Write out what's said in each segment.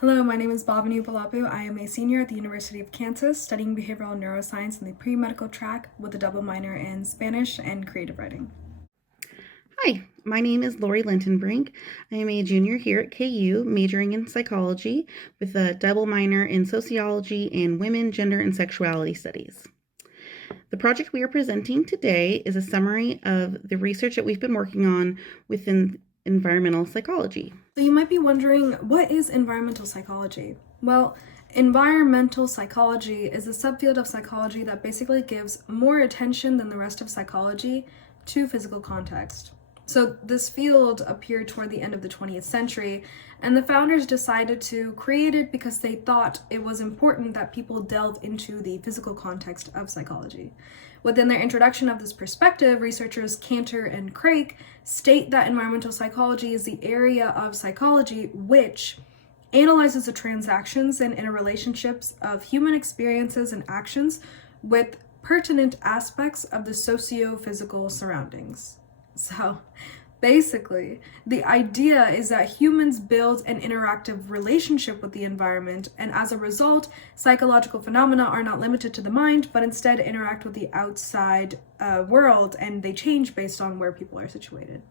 Hello, my name is Bhavani Palapu. I am a senior at the University of Kansas studying behavioral neuroscience in the pre-medical track with a double minor in Spanish and creative writing. Hi, my name is Lori Lintonbrink. I am a junior here at KU, majoring in psychology with a double minor in sociology and women, gender, and sexuality studies. The project we are presenting today is a summary of the research that we've been working on within environmental psychology. So you might be wondering, what is environmental psychology? Well, environmental psychology is a subfield of psychology that basically gives more attention than the rest of psychology to physical context. So this field appeared toward the end of the 20th century, and the founders decided to create it because they thought it was important that people delve into the physical context of psychology. Within their introduction of this perspective, researchers Cantor and Craik state that environmental psychology is the area of psychology which analyzes the transactions and interrelationships of human experiences and actions with pertinent aspects of the socio-physical surroundings. So basically, the idea is that humans build an interactive relationship with the environment, and as a result, psychological phenomena are not limited to the mind, but instead interact with the outside world, and they change based on where people are situated.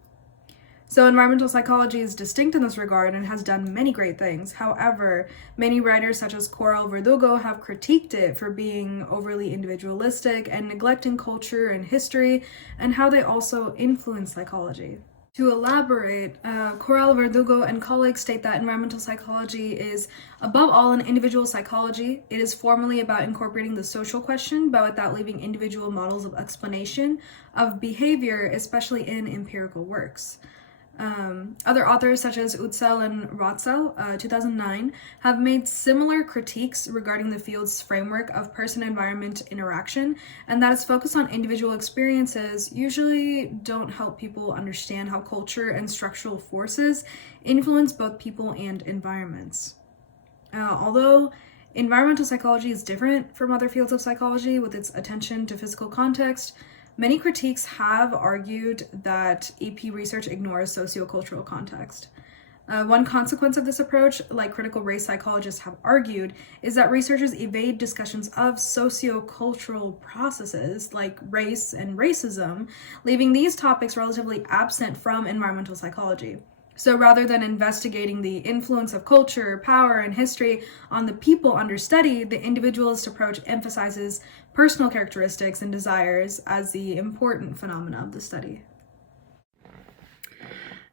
So environmental psychology is distinct in this regard and has done many great things. However, many writers such as Coral Verdugo have critiqued it for being overly individualistic and neglecting culture and history and how they also influence psychology. To elaborate, Coral Verdugo and colleagues state that environmental psychology is, above all, an individual psychology. It is formally about incorporating the social question, but without leaving individual models of explanation of behavior, especially in empirical works. Other authors such as Utzel and Rotzel, 2009, have made similar critiques regarding the field's framework of person-environment interaction, and that its focus on individual experiences usually don't help people understand how culture and structural forces influence both people and environments. Although environmental psychology is different from other fields of psychology with its attention to physical context, many critiques have argued that EP research ignores sociocultural context. One consequence of this approach, like critical race psychologists have argued, is that researchers evade discussions of sociocultural processes like race and racism, leaving these topics relatively absent from environmental psychology. So rather than investigating the influence of culture, power, and history on the people under study, the individualist approach emphasizes personal characteristics and desires as the important phenomena of the study.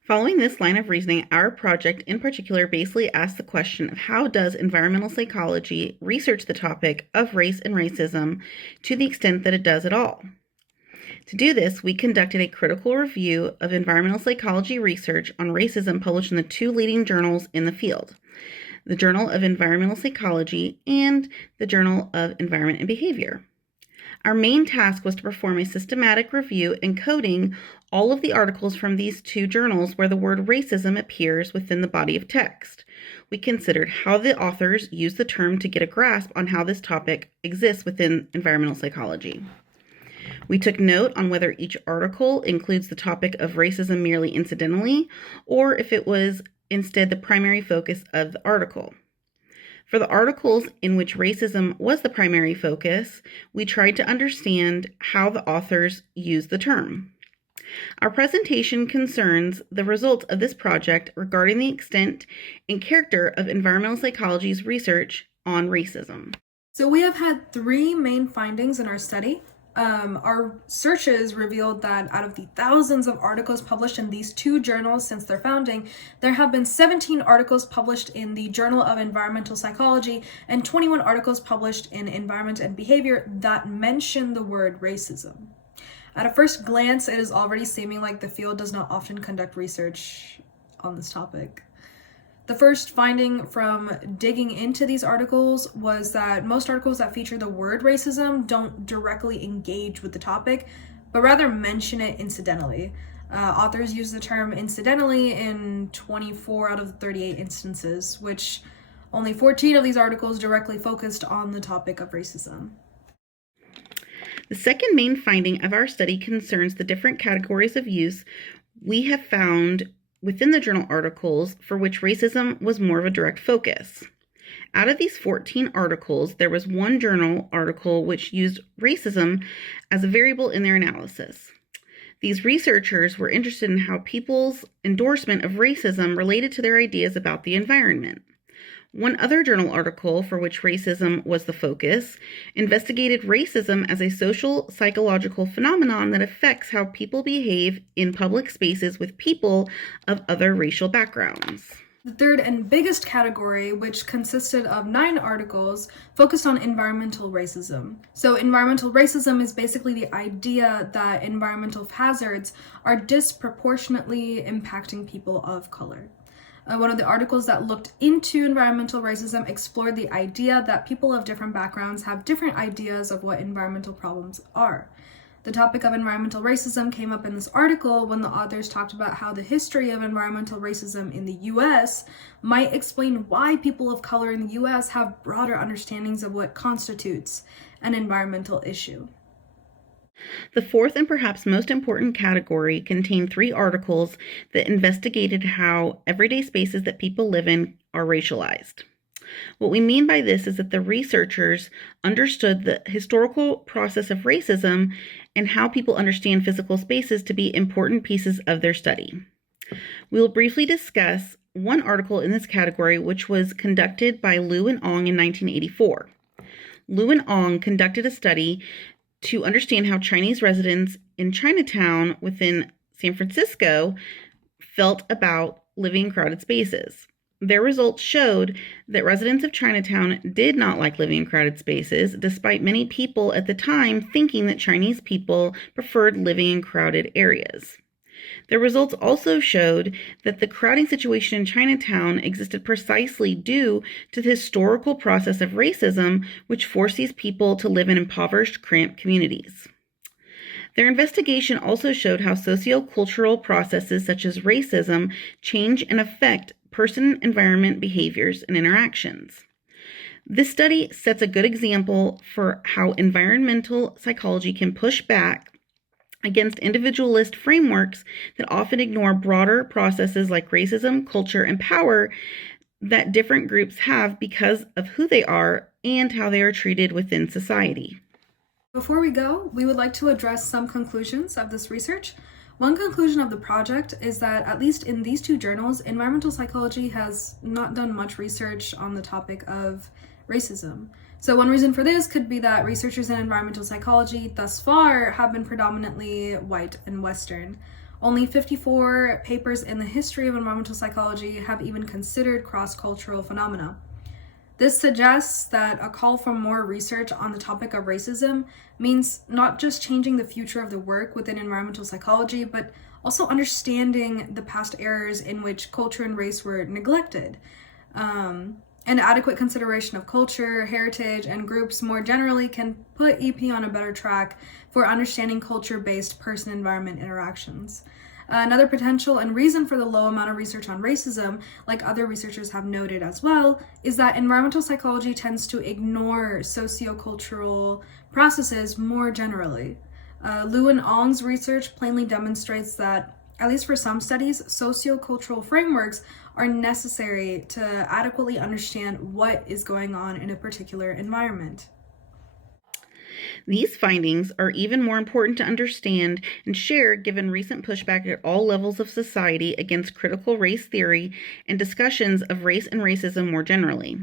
Following this line of reasoning, our project in particular basically asks the question of how does environmental psychology research the topic of race and racism to the extent that it does at all. To do this, we conducted a critical review of environmental psychology research on racism published in the two leading journals in the field, the Journal of Environmental Psychology and the Journal of Environment and Behavior. Our main task was to perform a systematic review encoding all of the articles from these two journals where the word racism appears within the body of text. We considered how the authors used the term to get a grasp on how this topic exists within environmental psychology. We took note on whether each article includes the topic of racism merely incidentally, or if it was instead the primary focus of the article. For the articles in which racism was the primary focus, we tried to understand how the authors used the term. Our presentation concerns the results of this project regarding the extent and character of environmental psychology's research on racism. So we have had three main findings in our study. Our searches revealed that out of the thousands of articles published in these two journals since their founding, there have been 17 articles published in the Journal of Environmental Psychology and 21 articles published in Environment and Behavior that mention the word racism. At a first glance, it is already seeming like the field does not often conduct research on this topic. The first finding from digging into these articles was that most articles that feature the word racism don't directly engage with the topic, but rather mention it incidentally. Authors use the term incidentally in 24 out of the 38 instances, which only 14 of these articles directly focused on the topic of racism. The second main finding of our study concerns the different categories of use we have found within the journal articles for which racism was more of a direct focus. Out of these 14 articles, there was one journal article which used racism as a variable in their analysis. These researchers were interested in how people's endorsement of racism related to their ideas about the environment. One other journal article for which racism was the focus investigated racism as a social psychological phenomenon that affects how people behave in public spaces with people of other racial backgrounds. The third and biggest category, which consisted of 9 articles, focused on environmental racism. So environmental racism is basically the idea that environmental hazards are disproportionately impacting people of color. One of the articles that looked into environmental racism explored the idea that people of different backgrounds have different ideas of what environmental problems are. The topic of environmental racism came up in this article when the authors talked about how the history of environmental racism in the US might explain why people of color in the US have broader understandings of what constitutes an environmental issue. The fourth and perhaps most important category contained 3 articles that investigated how everyday spaces that people live in are racialized. What we mean by this is that the researchers understood the historical process of racism and how people understand physical spaces to be important pieces of their study. We will briefly discuss one article in this category, which was conducted by Liu and Ong in 1984. Liu and Ong conducted a study to understand how Chinese residents in Chinatown within San Francisco felt about living in crowded spaces. Their results showed that residents of Chinatown did not like living in crowded spaces, despite many people at the time thinking that Chinese people preferred living in crowded areas. Their results also showed that the crowding situation in Chinatown existed precisely due to the historical process of racism, which forced these people to live in impoverished, cramped communities. Their investigation also showed how sociocultural processes such as racism change and affect person-environment behaviors and interactions. This study sets a good example for how environmental psychology can push back against individualist frameworks that often ignore broader processes like racism, culture, and power that different groups have because of who they are and how they are treated within society. Before we go, we would like to address some conclusions of this research. One conclusion of the project is that, at least in these 2 journals, environmental psychology has not done much research on the topic of racism. So one reason for this could be that researchers in environmental psychology thus far have been predominantly white and Western. Only 54 papers in the history of environmental psychology have even considered cross-cultural phenomena. This suggests that a call for more research on the topic of racism means not just changing the future of the work within environmental psychology, but also understanding the past errors in which culture and race were neglected. An adequate consideration of culture, heritage, and groups more generally can put EP on a better track for understanding culture-based person-environment interactions. Another potential and reason for the low amount of research on racism, like other researchers have noted as well, is that environmental psychology tends to ignore sociocultural processes more generally. Liu and Ong's research plainly demonstrates that, at least for some studies, sociocultural frameworks are necessary to adequately understand what is going on in a particular environment. These findings are even more important to understand and share given recent pushback at all levels of society against critical race theory and discussions of race and racism more generally.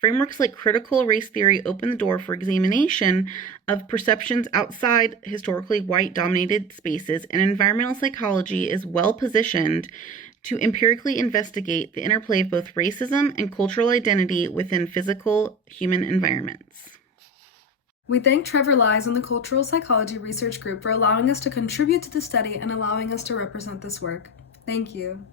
Frameworks like critical race theory open the door for examination of perceptions outside historically white-dominated spaces, and environmental psychology is well positioned to empirically investigate the interplay of both racism and cultural identity within physical human environments. We thank Trevor Lies and the Cultural Psychology Research Group for allowing us to contribute to the study and allowing us to represent this work. Thank you.